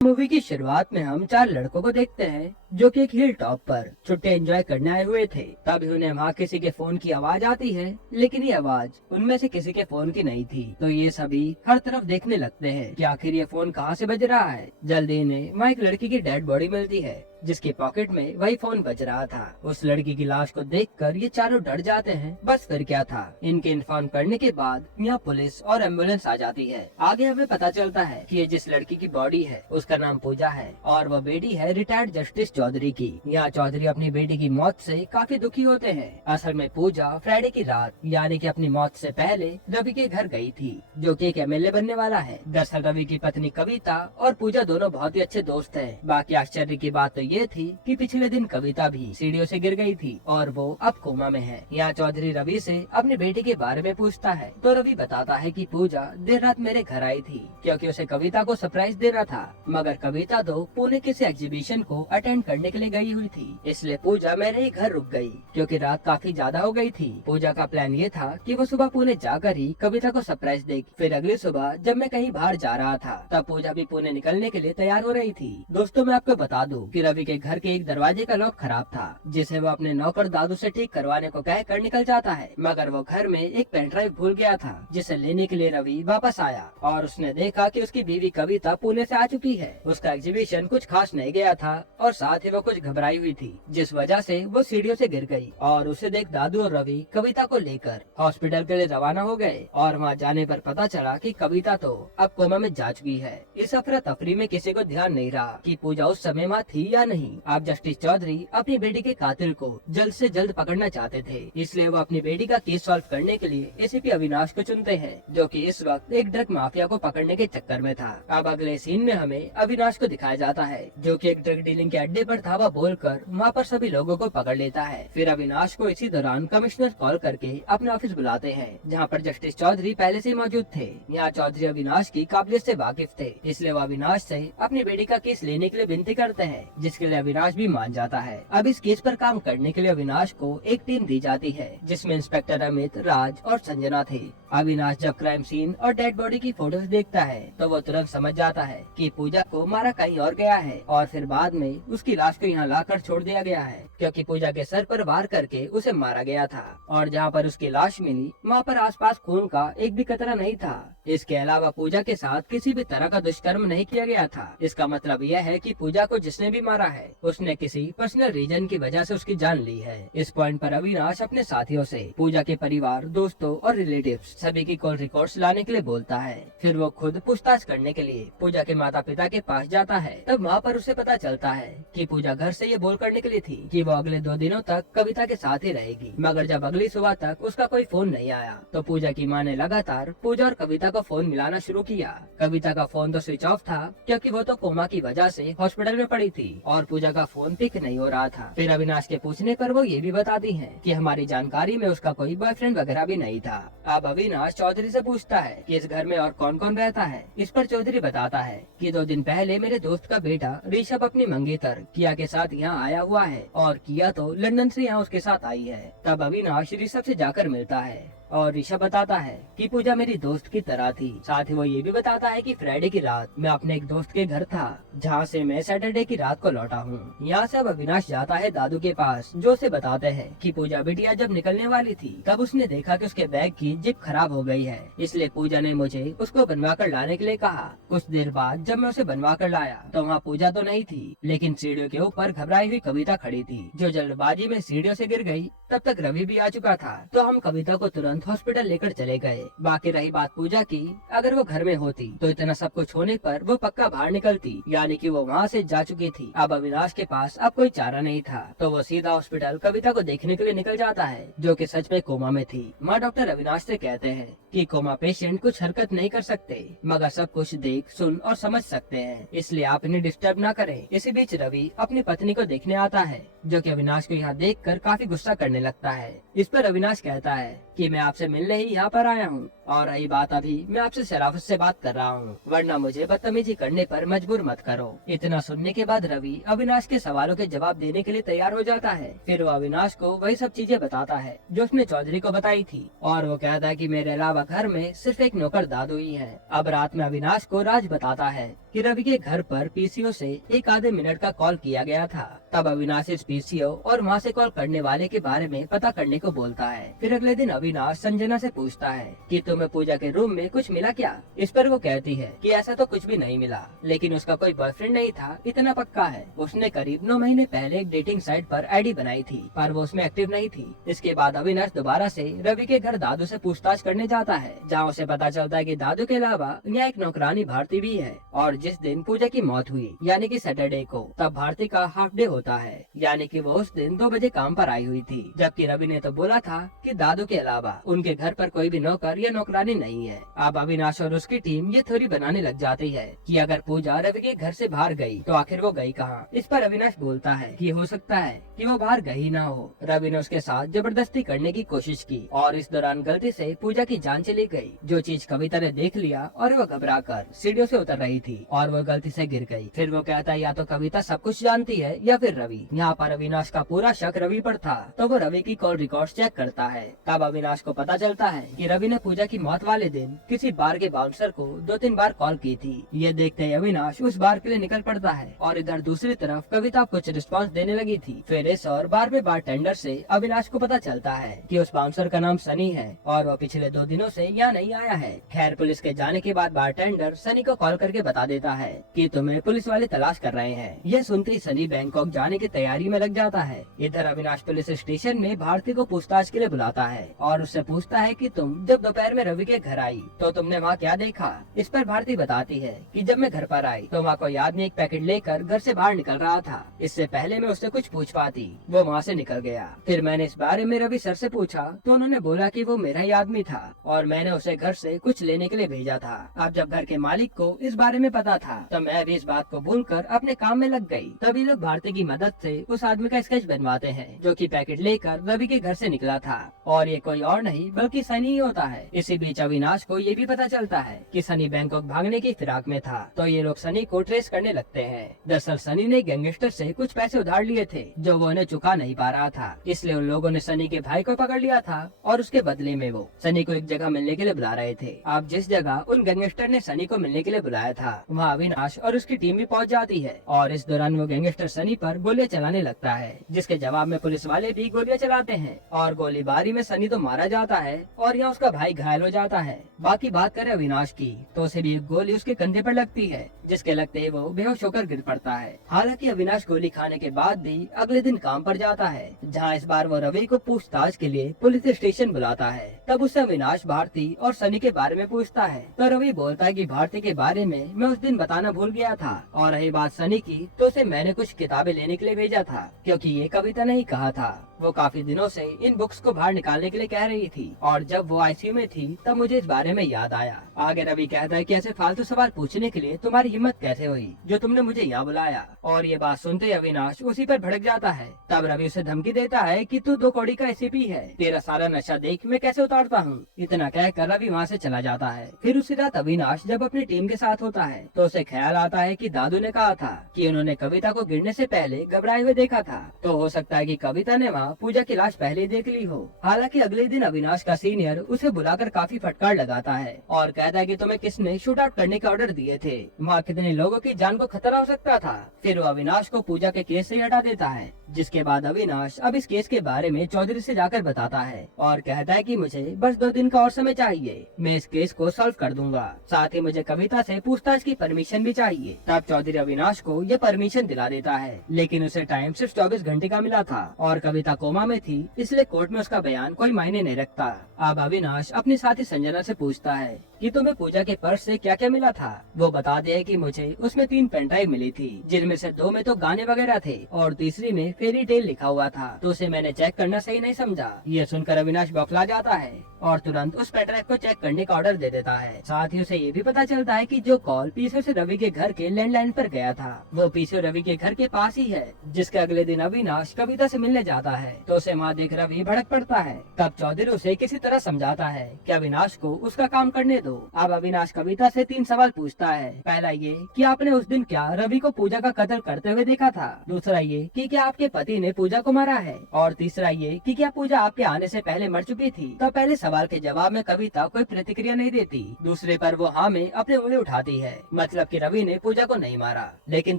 Movie की शुरुआत में हम चार लड़कों को देखते हैं जो कि एक हिल टॉप पर छुट्टी एंजॉय करने आए हुए थे। तभी उन्हें वहाँ किसी के फोन की आवाज आती है, लेकिन ये आवाज उनमें से किसी के फोन की नहीं थी। तो ये सभी हर तरफ देखने लगते हैं कि आखिर ये फोन कहाँ से बज रहा है। जल्दी इन्हें वहाँ एक लड़की की डेड बॉडी मिलती है जिसकी पॉकेट में वही फोन बज रहा था। उस लड़की की लाश को देखकर ये चारों डर जाते हैं। बस फिर क्या था, इनके इन्फॉर्म करने के बाद यहाँ पुलिस और एम्बुलेंस आ जाती है। आगे हमें पता चलता है कि ये जिस लड़की की बॉडी है उसका नाम पूजा है और वो बेटी है रिटायर्ड जस्टिस चौधरी की। यहाँ चौधरी अपनी बेटी की मौत से काफी दुखी होते हैं। असल में पूजा फ्राइडे की रात यानी कि अपनी मौत से पहले रवि के घर गई थी, जो कि एक एमएलए बनने वाला है। दरअसल रवि की पत्नी कविता और पूजा दोनों बहुत ही अच्छे दोस्त हैं। बाकी आश्चर्य की बात तो ये थी कि पिछले दिन कविता भी सीढ़ियों से गिर गई थी और वो अब कोमा में है। यहाँ चौधरी रवि से अपने बेटे के बारे में पूछता है तो रवि बताता है कि पूजा देर रात मेरे घर आई थी क्योंकि उसे कविता को सरप्राइज देना था, मगर कविता तो पुणे किसी एग्जीबिशन को अटेंड करने के लिए गई हुई थी, इसलिए पूजा मेरे ही घर रुक गई क्योंकि रात काफी ज्यादा हो गई थी। पूजा का प्लान ये था कि वो सुबह पुणे जाकर ही कविता को सरप्राइज देगी। फिर अगली सुबह जब मैं कहीं बाहर जा रहा था तब पूजा भी पुणे निकलने के लिए तैयार हो रही थी। दोस्तों मैं आपको बता दूं कि रवि के घर के एक दरवाजे का लॉक खराब था जिसे वो अपने नौकर दादू से ठीक करवाने को कहकर निकल जाता है, मगर वो घर में एक पेन ड्राइव भूल गया था जिसे लेने के लिए रवि वापस आया और उसने देखा कि उसकी बीवी कविता पुणे से आ चुकी है। उसका एग्जीबिशन कुछ खास नहीं गया था और साथ ही वो कुछ घबराई हुई थी जिस वजह से वो सीढ़ियों से गिर गई और उसे देख दादू और रवि कविता को लेकर हॉस्पिटल के लिए रवाना हो गए और वहाँ जाने पर पता चला कि कविता तो अब कोमा में जा चुकी है। इस अफरा तफरी में किसी को ध्यान नहीं रहा कि पूजा उस समय वहाँ थी या नहीं। अब जस्टिस चौधरी अपनी बेटी के कातिल को जल्द से जल्द पकड़ना चाहते थे, इसलिए वो अपनी बेटी का केस सॉल्व करने के लिए एसीपी अविनाश को चुनते हैं जो कि इस वक्त एक ड्रग माफिया को पकड़ने के चक्कर में था। अब अगले सीन में हमें अविनाश को दिखाया जाता है जो कि एक ड्रग डीलिंग के अड्डे पर धावा बोलकर वहाँ पर सभी लोगों को पकड़ लेता है। फिर अविनाश को इसी दौरान कमिश्नर कॉल करके अपने ऑफिस बुलाते हैं जहाँ पर जस्टिस चौधरी पहले से मौजूद थे। यहाँ चौधरी अविनाश की काबिलियत से वाकिफ थे, इसलिए वो अविनाश से अपनी बेटी का केस लेने के लिए विनती करते हैं जिसके लिए अविनाश भी मान जाता है। अब इस केस पर काम करने के लिए अविनाश को एक टीम दी जाती है जिसमें इंस्पेक्टर अमित, राज और संजना थे। अविनाश जब क्राइम सीन और डेड बॉडी की फोटोज देखता है तो वो तुरंत समझ जाता है कि पूजा को मारा कहीं और गया है और फिर बाद में उसकी लाश को यहाँ लाकर छोड़ दिया गया है क्योंकि पूजा के सर पर वार करके उसे मारा गया था और जहाँ पर उसकी लाश मिली वहाँ पर आसपास खून का एक भी कतरा नहीं था। इसके अलावा पूजा के साथ किसी भी तरह का दुष्कर्म नहीं किया गया था। इसका मतलब यह है कि पूजा को जिसने भी मारा है उसने किसी पर्सनल रीजन की वजह से उसकी जान ली है। इस पॉइंट पर अविनाश अपने साथियों से पूजा के परिवार, दोस्तों और रिलेटिव्स सभी की कॉल रिकॉर्ड्स लाने के लिए बोलता है। फिर वो खुद पूछताछ करने के लिए पूजा के माता पिता के पास जाता है। तब वहाँ पर उसे पता चलता है कि पूजा घर से ये बोल कर निकली थी कि वो अगले 2 दिनों तक कविता के साथ ही रहेगी, मगर जब अगली सुबह तक उसका कोई फोन नहीं आया तो पूजा की माँ ने लगातार पूजा और कविता को फोन मिलाना शुरू किया। कविता का फोन तो स्विच ऑफ था क्योंकि वो तो कोमा की वजह से हॉस्पिटल में पड़ी थी और पूजा का फोन पिक नहीं हो रहा था। फिर अविनाश के पूछने पर वो ये भी बताती है कि हमारी जानकारी में उसका कोई बॉयफ्रेंड वगैरह भी नहीं था। अब अविनाश चौधरी से पूछता है कि इस घर में और कौन कौन रहता है। इस पर चौधरी बताता है कि 2 दिन पहले मेरे दोस्त का बेटा ऋषभ अपनी मंगेतर किया के साथ यहाँ आया हुआ है और किया तो लंदन से यहाँ उसके साथ आई है। तब अविनाश ऋषभ से जाकर मिलता है और ऋषभ बताता है कि पूजा मेरी दोस्त की तरह थी। साथ ही वो ये भी बताता है कि फ्राइडे की रात मैं अपने एक दोस्त के घर था जहाँ से मैं सैटरडे की रात को लौटा हूँ। यहाँ से अब अविनाश जाता है दादू के पास जो उसे बताते हैं कि पूजा बिटिया जब निकलने वाली थी तब उसने देखा कि उसके बैग की जिप खराब हो गई है, इसलिए पूजा ने मुझे उसको बनवा कर लाने के लिए कहा। कुछ देर बाद जब मैं उसे बनवा कर लाया तो वहाँ पूजा तो नहीं थी, लेकिन सीढ़ियों के ऊपर घबराई हुई कविता खड़ी थी जो जल्दबाजी में सीढ़ियों से गिर गई। तब तक रवि भी आ चुका था तो हम कविता को तुरंत हॉस्पिटल लेकर चले गए। बाकी रही बात पूजा की, अगर वो घर में होती तो इतना सब कुछ होने पर वो पक्का बाहर निकलती, यानी कि वो वहाँ से जा चुकी थी। अब अविनाश के पास अब कोई चारा नहीं था तो वो सीधा हॉस्पिटल कविता को देखने के लिए निकल जाता है जो कि सच में कोमा में थी। माँ डॉक्टर अविनाश से कहते हैं कि कोमा पेशेंट कुछ हरकत नहीं कर सकते मगर सब कुछ देख, सुन और समझ सकते हैं, इसलिए आप इन्हें डिस्टर्ब ना करें। इसी बीच रवि अपनी पत्नी को देखने आता है जो कि अविनाश को यहाँ देखकर काफी गुस्सा करने लगता है। इस पर अविनाश कहता है कि मैं आपसे मिलने ही यहाँ पर आया हूँ और रही बात अभी, मैं आपसे शराफत से बात कर रहा हूँ, वरना मुझे बदतमीजी करने पर मजबूर मत करो। इतना सुनने के बाद रवि अविनाश के सवालों के जवाब देने के लिए तैयार हो जाता है। फिर वो अविनाश को वही सब चीजें बताता है जो उसने चौधरी को बताई थी, और वो कहता है कि मेरे अलावा घर में सिर्फ एक नौकर दादू ही है। अब रात में अविनाश को राज बताता है कि रवि के घर पर पीसीओ से एक आधे मिनट का कॉल किया गया था। तब अविनाश इस पीसीओ और वहाँ से कॉल करने वाले के बारे में पता करने को बोलता है। फिर अगले दिन अविनाश संजना से पूछता है कि तुम्हें पूजा के रूम में कुछ मिला क्या। इस पर वो कहती है कि ऐसा तो कुछ भी नहीं मिला, लेकिन उसका कोई बॉयफ्रेंड नहीं था, इतना पक्का है। उसने करीब 9 महीने पहले एक डेटिंग साइट पर आईडी बनाई थी, पर वो उसमें एक्टिव नहीं थी। इसके बाद अविनाश दोबारा से रवि के घर दादू से पूछताछ करने जाता है, जहाँ उसे पता चलता है कि दादू के अलावा यहाँ एक नौकरानी भारती भी है। और जिस दिन पूजा की मौत हुई यानी कि सैटरडे को, तब भारती का हाफ डे होता है, यानी कि वो उस दिन 2 बजे काम पर आई हुई थी। जबकि रवि ने तो बोला था कि दादू के अलावा उनके घर पर कोई भी नौकर या नौकरानी नहीं है। अब अविनाश और उसकी टीम ये थ्योरी बनाने लग जाती है कि अगर पूजा रवि के घर से बाहर गई तो आखिर वो गई कहाँ। इस पर अविनाश बोलता है कि हो सकता है कि वो बाहर गई ना हो। रवि ने उसके साथ जबरदस्ती करने की कोशिश की और इस दौरान गलती से पूजा की जान चली गई, जो चीज कविता ने देख लिया और वो घबरा कर सीढ़ियों से उतर रही थी और वो गलती से गिर गई। फिर वो कहता है या तो कविता सब कुछ जानती है या फिर रवि। यहाँ पर अविनाश का पूरा शक रवि पर था, तो वो रवि की कॉल रिकॉर्ड चेक करता है। तब अविनाश को पता चलता है कि रवि ने पूजा की मौत वाले दिन किसी बार के बाउंसर को 2-3 बार कॉल की थी। ये देखते ही अविनाश उस बार के लिए निकल पड़ता है और इधर दूसरी तरफ कविता कुछ रिस्पांस देने लगी थी। फिर इस और बार में बारटेंडर से अविनाश को पता चलता है कि उस बाउंसर का नाम सनी है और वो पिछले 2 दिनों से यहाँ नहीं आया है। खैर पुलिस के जाने के बाद बारटेंडर सनी को कॉल करके बता देता है कि तुम्हें पुलिस वाले तलाश कर रहे हैं। यह सुनते ही सनी बैंकॉक जाने की तैयारी में लग जाता है। इधर अविनाश पुलिस स्टेशन में भारती को पूछताछ के लिए बुलाता है और उससे पूछता है कि तुम जब दोपहर में रवि के घर आई तो तुमने वहाँ क्या देखा। इस पर भारती बताती है कि जब मैं घर पर आई तो वहाँ कोई आदमी एक पैकेट लेकर घर से बाहर निकल रहा था। इससे पहले मैं उससे कुछ पूछ पाती, वो वहाँ से निकल गया। फिर मैंने इस बारे में रवि सर से पूछा तो उन्होंने बोला कि वो मेरा ही आदमी था और मैंने उसे घर से कुछ लेने के लिए भेजा था। अब जब घर के मालिक को इस बारे में पता था तो मैं भी इस बात को भूलकर अपने काम में लग गई। तभी लोग भारती की मदद से उस आदमी का स्केच बनवाते हैं जो कि पैकेट लेकर रवि के घर से निकला था, और ये कोई और नहीं बल्कि सनी ही होता है। इसी बीच अविनाश को ये भी पता चलता है कि सनी बैंकॉक भागने की फिराक में था, तो ये लोग सनी को ट्रेस करने लगते हैं। दरअसल सनी ने गैंगस्टर से कुछ पैसे उधार लिए थे जो वो उन्हें चुका नहीं पा रहा था, इसलिए उन लोगों ने सनी के भाई को पकड़ लिया था और उसके बदले में वो सनी को एक जगह मिलने के लिए बुला रहे थे। अब जिस जगह उन गैंगस्टर ने सनी को मिलने के लिए बुलाया था वहाँ अविनाश और उसकी टीम भी पहुँच जाती है और इस दौरान वो गैंगस्टर सनी पर गोलियां चलाने लगता है, जिसके जवाब में पुलिस वाले भी गोलियां चलाते हैं और गोलीबारी में सनी तो मारा जाता है और यहाँ उसका भाई घायल हो जाता है। बाकी बात करें अविनाश की तो उसे भी एक गोली उसके कंधे पर लगती है, जिसके लगते ही वो बेहोश होकर गिर पड़ता है। हालांकि अविनाश गोली खाने के बाद भी अगले दिन काम पर जाता है, जहाँ इस बार वो रवि को पूछताछ के लिए पुलिस स्टेशन बुलाता है। तब उससे अविनाश भारती और सनी के बारे में पूछता है तो रवि बोलता है कि भारती के बारे में मैं उस दिन बताना भूल गया था, और रही बात सनी की तो उसे मैंने कुछ किताबें लेने के लिए भेजा था, क्योंकि ये कविता नहीं कहा था वो काफी दिनों से इन बुक्स को बाहर निकालने के लिए कह रही थी, और जब वो आईसीयू में थी तब मुझे इस बारे में याद आया। आगे रवि कहता है कि ऐसे फालतू सवाल पूछने के लिए तुम्हारी हिम्मत कैसे हुई जो तुमने मुझे यहाँ बुलाया, और ये बात सुनते ही अविनाश उसी पर भड़क जाता है। तब रवि उसे धमकी देता है कि तू 2 कौड़ी का एसीपी है, तेरा सारा नशा देख मैं कैसे उतारता हूँ। इतना कहकर रवि वहाँ से चला जाता है। फिर उसी रात अविनाश जब अपनी टीम के साथ होता है तो उसे ख्याल आता है कि दादू ने कहा था कि उन्होंने कविता को गिरने से पहले घबराए हुए देखा था, तो हो सकता है कि कविता ने वहाँ पूजा की लाश पहले देख ली हो। हालांकि अगले दिन अविनाश का सीनियर उसे बुलाकर काफी फटकार लगाता है और कहता है कि तुम्हें किसने शूट आउट करने का ऑर्डर दिए थे, वहाँ कितने लोगों की जान को खतरा हो सकता था। फिर वो अविनाश को पूजा के केस से हटा देता है, जिसके बाद अविनाश अब इस केस के बारे में चौधरी से जाकर बताता है और कहता है कि मुझे बस 2 दिन का और समय चाहिए, मैं इस केस को सॉल्व कर दूंगा। साथ ही मुझे कविता से पूछताछ की परमिशन भी चाहिए। तब चौधरी अविनाश को ये परमिशन दिला देता है, लेकिन उसे टाइम सिर्फ 24 घंटे का मिला था और कविता कोमा में थी, इसलिए कोर्ट में उसका बयान कोई मायने नहीं रखता। अब अविनाश अपने साथी संजना से पूछता है कि तुम्हें पूजा के पर्स से क्या क्या मिला था। वो बताते हैं कि मुझे उसमें 3 पेन ड्राइव मिली थी, जिनमें से 2 में तो गाने वगैरह थे और तीसरी में फेरी टेल लिखा हुआ था, तो उसे मैंने चेक करना सही नहीं समझा। ये सुनकर अविनाश बौखला जाता है और तुरंत उस पेन ड्राइव को चेक करने का ऑर्डर दे देता है। साथ ही उसे ये भी पता चलता है कि जो कॉल पीछे से रवि के घर के लैंडलाइन पर गया था वो पीछे रवि के घर के पास ही है, जिसके अगले दिन अविनाश कविता से मिलने जाता है तो उसे वहाँ देख रवि भड़क पड़ता है। तब चौधरी उसे किसी तरह समझाता है कि अविनाश को उसका काम करने दो। अब अविनाश कविता से 3 सवाल पूछता है। पहला ये कि आपने उस दिन क्या रवि को पूजा का कत्ल करते हुए देखा था, दूसरा ये कि क्या आपके पति ने पूजा को मारा है, और तीसरा ये कि क्या पूजा आपके आने से पहले मर चुकी थी। तो पहले सवाल के जवाब में कविता कोई प्रतिक्रिया नहीं देती, दूसरे पर वो हाँ में अपनी उंगली उठाती है, मतलब कि रवि ने पूजा को नहीं मारा। लेकिन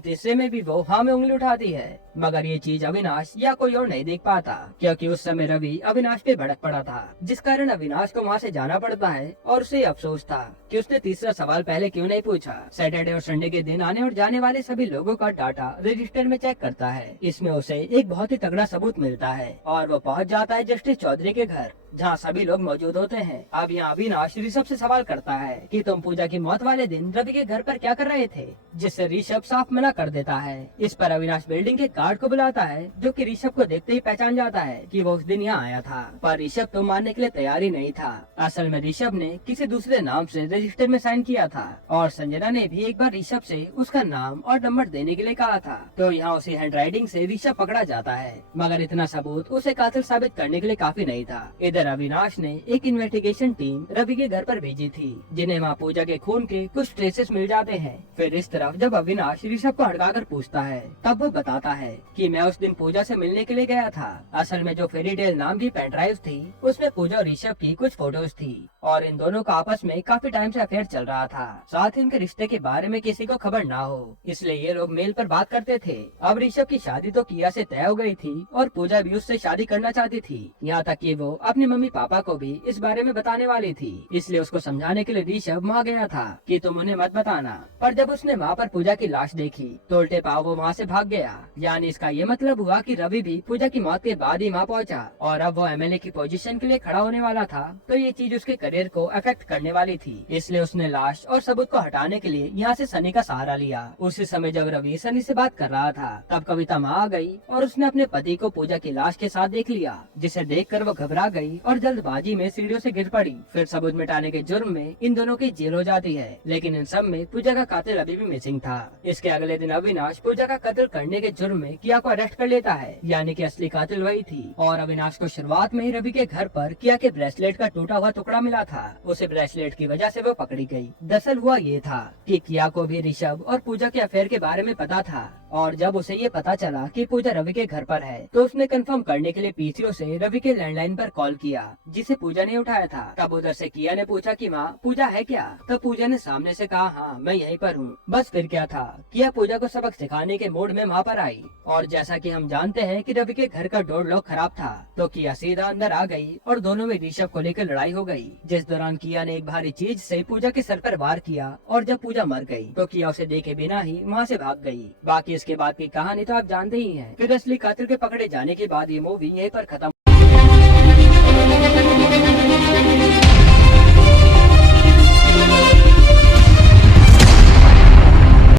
तीसरे में भी वो हाँ में उंगली उठाती है, मगर ये चीज अविनाश या कोई और नहीं देख पाता, क्योंकि उस समय रवि अविनाश पे भड़क पड़ा था, जिस कारण अविनाश को वहाँ से जाना पड़ता है। और उसे अफसोस था कि उसने तीसरा सवाल पहले क्यों नहीं पूछा। सैटरडे और संडे के दिन आने और जाने वाले सभी लोगों का डाटा रजिस्टर में चेक करता है। इसमें उसे एक बहुत ही तगड़ा सबूत मिलता है और वो पहुंच जाता है जस्टिस चौधरी के घर, जहाँ सभी लोग मौजूद होते हैं। अब यहाँ अविनाश ऋषभ से सवाल करता है कि तुम पूजा की मौत वाले दिन रवि के घर पर क्या कर रहे थे, जिससे ऋषभ साफ मना कर देता है। इस पर अविनाश बिल्डिंग के गार्ड को बुलाता है, जो कि ऋषभ को देखते ही पहचान जाता है कि वो उस दिन यहाँ आया था, पर ऋषभ तो मानने के लिए तैयार ही नहीं था। असल में ऋषभ ने किसी दूसरे नाम से रजिस्टर में साइन किया था और संजना ने भी एक बार ऋषभ से उसका नाम और नंबर देने के लिए कहा था। तो यहाँ उसी हैंडराइटिंग से ऋषभ पकड़ा जाता है, मगर इतना सबूत उसे कातिल साबित करने के लिए काफी नहीं था। इधर अविनाश ने एक इन्वेस्टिगेशन टीम रवि के घर पर भेजी थी, जिन्हें वहाँ पूजा के खून के कुछ ट्रेसेस मिल जाते हैं। फिर इस तरफ जब अविनाश ऋषभ को हड़काकर पूछता है, तब वो बताता है कि मैं उस दिन पूजा से मिलने के लिए गया था। असल में जो फेरी टेल नाम की पेन ड्राइव थी उसमें पूजा और ऋषभ की कुछ फोटोज थी और इन दोनों का आपस में काफी टाइम से अफेयर चल रहा था। साथ ही इनके रिश्ते के बारे में किसी को खबर ना हो, इसलिए ये लोग मेल पर बात करते थे। अब ऋषभ की शादी तो किया से तय हो गई थी और पूजा भी उससे शादी करना चाहती थी, यहाँ तक कि वो अपने मम्मी पापा को भी इस बारे में बताने वाली थी। इसलिए उसको समझाने के लिए ऋषभ वहाँ गया था कि तुम उन्हें मत बताना। पर जब उसने वहाँ पर पूजा की लाश देखी तो उल्टे पाव वो वहाँ से भाग गया। यानी इसका ये मतलब हुआ कि रवि भी पूजा की मौत के बाद ही वहाँ पहुँचा और अब वो एमएलए की पोजीशन के लिए खड़ा होने वाला था, तो ये चीज उसके करियर को अफेक्ट करने वाली थी। इसलिए उसने लाश और सबूत को हटाने के लिए यहाँ से सनी का सहारा लिया। उसी समय जब रवि सनी से बात कर रहा था तब कविता वहाँ आ गई और उसने अपने पति को पूजा की लाश के साथ देख लिया, जिसे देखकर वो घबरा गई और जल्दबाजी में सीढ़ियों से गिर पड़ी। फिर सबूत मिटाने के जुर्म में इन दोनों की जेल हो जाती है, लेकिन इन सब में पूजा का कातिल अभी भी मिसिंग था। इसके अगले दिन अविनाश पूजा का कत्ल करने के जुर्म में किया को अरेस्ट कर लेता है, यानी कि असली कातिल वही थी। और अविनाश को शुरुआत में ही रवि के घर पर किया के ब्रेसलेट का टूटा हुआ टुकड़ा मिला था, उसे ब्रेसलेट की वजह से वो पकड़ी गई। दरअसल हुआ ये था कि किया को भी ऋषभ और पूजा के अफेयर के बारे में पता था और जब उसे ये पता चला कि पूजा रवि के घर पर है तो उसने कंफर्म करने के लिए पीसीओ से रवि के लैंडलाइन पर कॉल किया, जिसे पूजा ने उठाया था। तब उधर से किया ने पूछा कि वहाँ पूजा है क्या, तब पूजा ने सामने से कहा हाँ मैं यहीं पर हूँ। बस फिर क्या था, किया पूजा को सबक सिखाने के मूड में वहाँ पर आई और जैसा कि हम जानते हैं कि रवि के घर का डोर लॉक खराब था तो किया सीधा अंदर आ गई और दोनों में ऋषभ को लेकर लड़ाई हो गई, जिस दौरान किया ने एक भारी चीज से पूजा के सर पर वार किया और जब पूजा मर गई तो किया उसे देखे बिना ही वहाँ से भाग गई। बाकी इसके बाद की कहानी तो आप जानते ही हैं। फिर असली कातिल के पकड़े जाने के बाद ये मूवी यहीं पर खत्म।